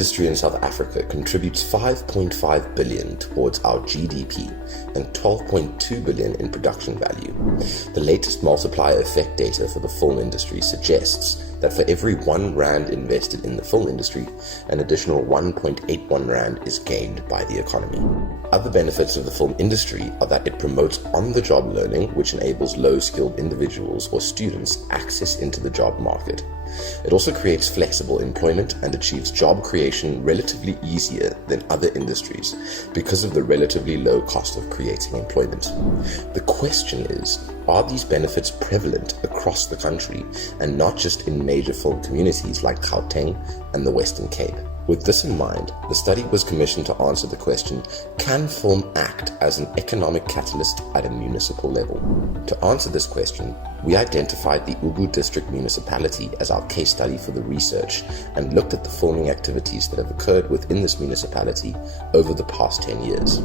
industry in South Africa contributes 5.5 billion towards our GDP and 12.2 billion in production value. The latest multiplier effect data for the film industry suggests that for every 1 rand invested in the film industry, an additional 1.81 rand is gained by the economy. Other benefits of the film industry are that it promotes on-the-job learning, which enables low-skilled individuals or students access into the job market. It also creates flexible employment and achieves job creation relatively easier than other industries because of the relatively low cost of creating employment. The question is, are these benefits prevalent across the country and not just in major film communities like Gauteng and the Western Cape? With this in mind, the study was commissioned to answer the question, can film act as an economic catalyst at a municipal level? To answer this question, we identified the Ugu District Municipality as our case study for the research and looked at the filming activities that have occurred within this municipality over the past 10 years.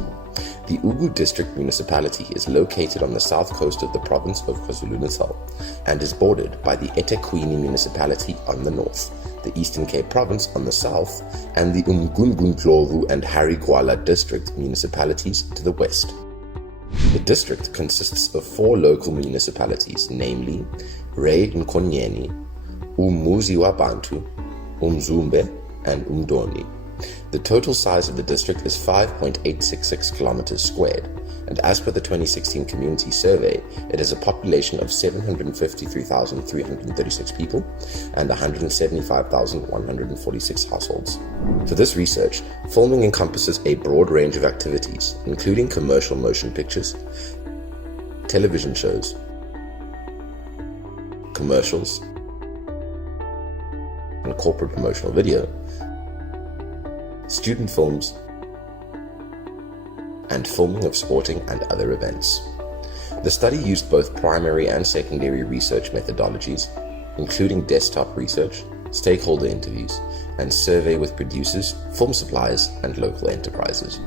The Ugu District Municipality is located on the south coast of the province of KwaZulu-Natal and is bordered by the eThekwini Municipality on the north, the Eastern Cape Province on the south, and the Umgungundlovu and Harigwala District municipalities to the west. The district consists of 4 local municipalities, namely Ray Nkonyeni, Umuzi Wabantu, Umzumbe, and Umdoni. The total size of the district is 5.866 kilometers squared, and as per the 2016 community survey, it has a population of 753,336 people and 175,146 households. For this research, filming encompasses a broad range of activities, including commercial motion pictures, television shows, commercials, and corporate promotional video, student films, and filming of sporting and other events. The study used both primary and secondary research methodologies, including desktop research, stakeholder interviews, and survey with producers, film suppliers, and local enterprises.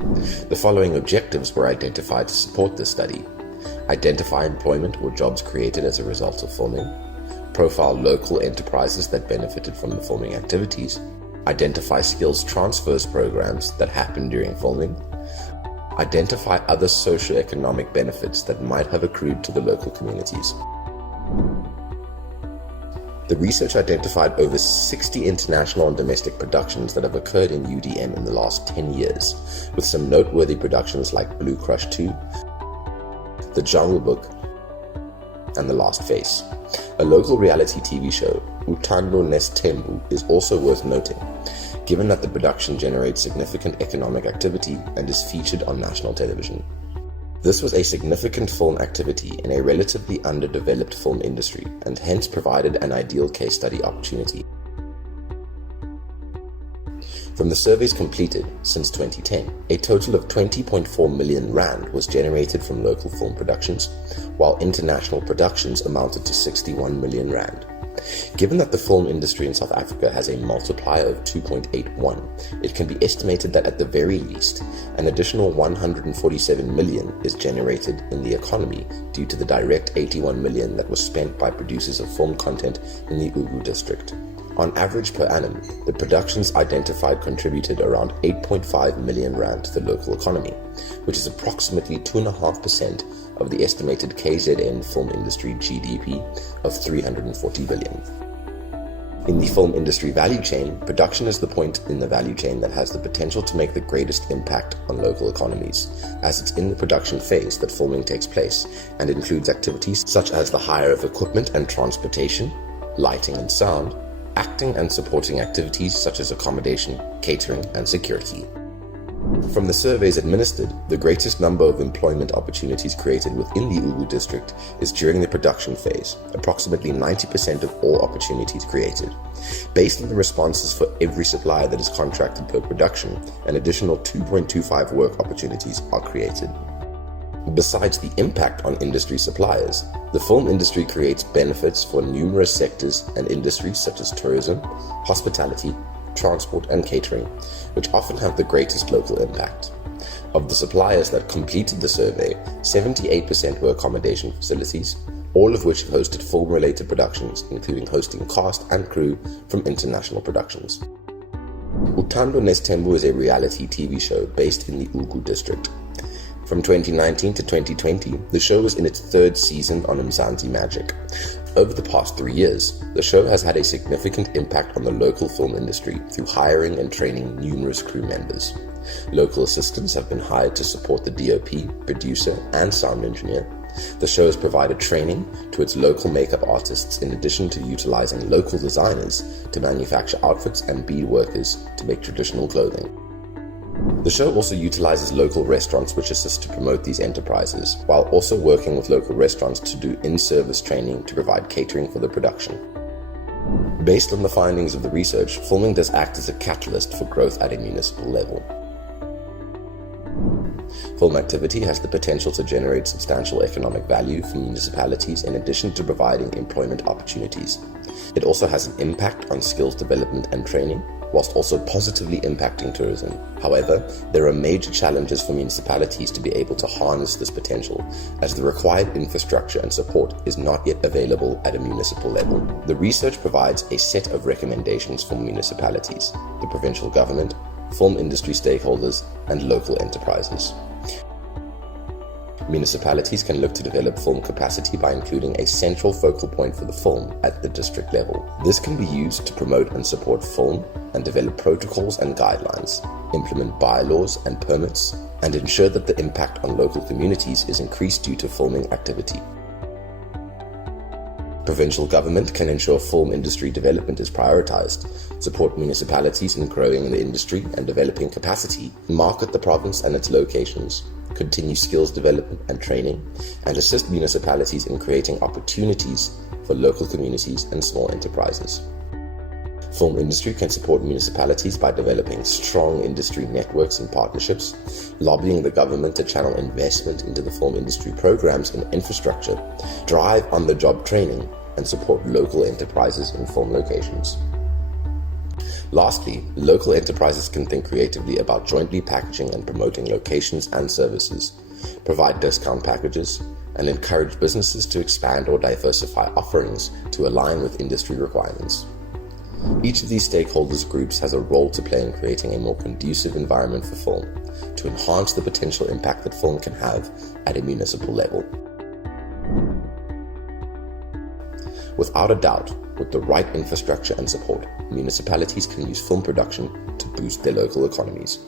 The following objectives were identified to support this study: identify employment or jobs created as a result of filming, profile local enterprises that benefited from the filming activities, identify skills transfers programs that happen during filming, identify other socio-economic benefits that might have accrued to the local communities. The research identified over 60 international and domestic productions that have occurred in UDM in the last 10 years, with some noteworthy productions like Blue Crush 2, The Jungle Book, and The Last Face. A local reality TV show, Utando Nestembu, is also worth noting, given that the production generates significant economic activity and is featured on national television. This was a significant film activity in a relatively underdeveloped film industry and hence provided an ideal case study opportunity. From the surveys completed since 2010, a total of 20.4 million rand was generated from local film productions, while international productions amounted to 61 million rand. Given that the film industry in South Africa has a multiplier of 2.81, it can be estimated that at the very least, an additional 147 million is generated in the economy due to the direct 81 million that was spent by producers of film content in the Ugu district. On average per annum, the productions identified contributed around 8.5 million rand to the local economy, which is approximately 2.5% of the estimated KZN film industry GDP of 340 billion. In the film industry value chain, production is the point in the value chain that has the potential to make the greatest impact on local economies, as it's in the production phase that filming takes place and includes activities such as the hire of equipment and transportation, lighting and sound, acting and supporting activities such as accommodation, catering, and security. From the surveys administered, the greatest number of employment opportunities created within the Ugu district is during the production phase, approximately 90% of all opportunities created. Based on the responses for every supplier that is contracted per production, an additional 2.25 work opportunities are created. Besides the impact on industry suppliers, the film industry creates benefits for numerous sectors and industries such as tourism, hospitality, transport, and catering, which often have the greatest local impact. Of the suppliers that completed the survey, 78% were accommodation facilities, all of which hosted film-related productions, including hosting cast and crew from international productions. Uthando Nestembu is a reality TV show based in the Ugu district. From 2019 to 2020, the show was in its third season on Mzansi Magic. Over the past 3 years, the show has had a significant impact on the local film industry through hiring and training numerous crew members. Local assistants have been hired to support the DOP, producer, and sound engineer. The show has provided training to its local makeup artists in addition to utilizing local designers to manufacture outfits and bead workers to make traditional clothing. The show also utilizes local restaurants which assist to promote these enterprises, while also working with local restaurants to do in-service training to provide catering for the production. Based on the findings of the research, filming does act as a catalyst for growth at a municipal level. Film activity has the potential to generate substantial economic value for municipalities in addition to providing employment opportunities. It also has an impact on skills development and training, whilst also positively impacting tourism. However, there are major challenges for municipalities to be able to harness this potential, as the required infrastructure and support is not yet available at a municipal level. The research provides a set of recommendations for municipalities, the provincial government, film industry stakeholders, and local enterprises. Municipalities can look to develop film capacity by including a central focal point for the film at the district level. This can be used to promote and support film and develop protocols and guidelines, implement bylaws and permits, and ensure that the impact on local communities is increased due to filming activity. Provincial government can ensure film industry development is prioritized, support municipalities in growing the industry and developing capacity, market the province and its locations, continue skills development and training, and assist municipalities in creating opportunities for local communities and small enterprises. Film industry can support municipalities by developing strong industry networks and partnerships, lobbying the government to channel investment into the film industry programs and infrastructure, drive on-the-job training, and support local enterprises in film locations. Lastly, local enterprises can think creatively about jointly packaging and promoting locations and services, provide discount packages, and encourage businesses to expand or diversify offerings to align with industry requirements. Each of these stakeholders groups has a role to play in creating a more conducive environment for film to enhance the potential impact that film can have at a municipal level. Without a doubt, with the right infrastructure and support, municipalities can use film production to boost their local economies.